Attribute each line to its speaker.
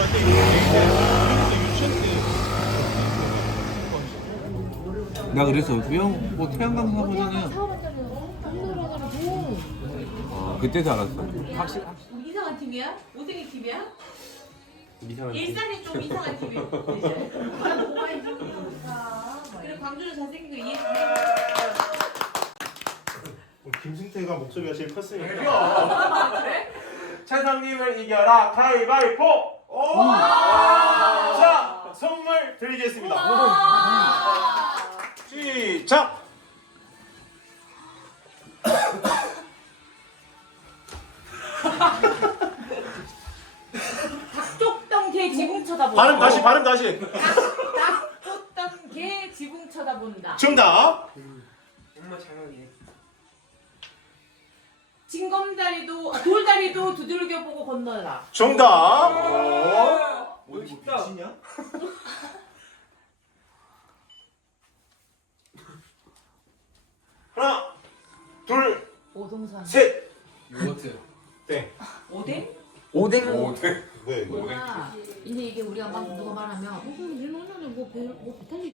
Speaker 1: 나한테 유치원 때.
Speaker 2: 나 그랬어. 수영 뭐 태양광 사고잖아. 그때도 알았어. 확실.
Speaker 3: 이상한 팀이야? 못생긴 팀이야?
Speaker 2: 이상한.
Speaker 3: 일산이 좀 이상한 팀이야. 그래 광주는 잘생긴 거 이해해.
Speaker 1: 김승태가 목소리가 제일 컸으니까.
Speaker 3: 그래?
Speaker 1: 찬성님을 이겨라 가위바위보. 자 선물 드리겠습니다. 시작.
Speaker 3: 닭쪽던 개 지붕 쳐다본다.
Speaker 1: 발음 다시.
Speaker 3: 닭쪽던 개 지붕 쳐다본다.
Speaker 1: 정답.
Speaker 4: 정말 장난이네.
Speaker 3: 돌다리도 두들겨 보고 건너라.
Speaker 1: 정답.
Speaker 4: 뭐 쉽다.
Speaker 1: 하나, 둘,
Speaker 3: 오동산.
Speaker 1: 셋.
Speaker 4: 요거트.
Speaker 1: 땡.
Speaker 3: 오뎅?
Speaker 4: 오뎅.
Speaker 1: 뭐야 이거?
Speaker 5: 이제 이게 우리가 막 누가 말하면 얘는 오늘은 뭐 배탈이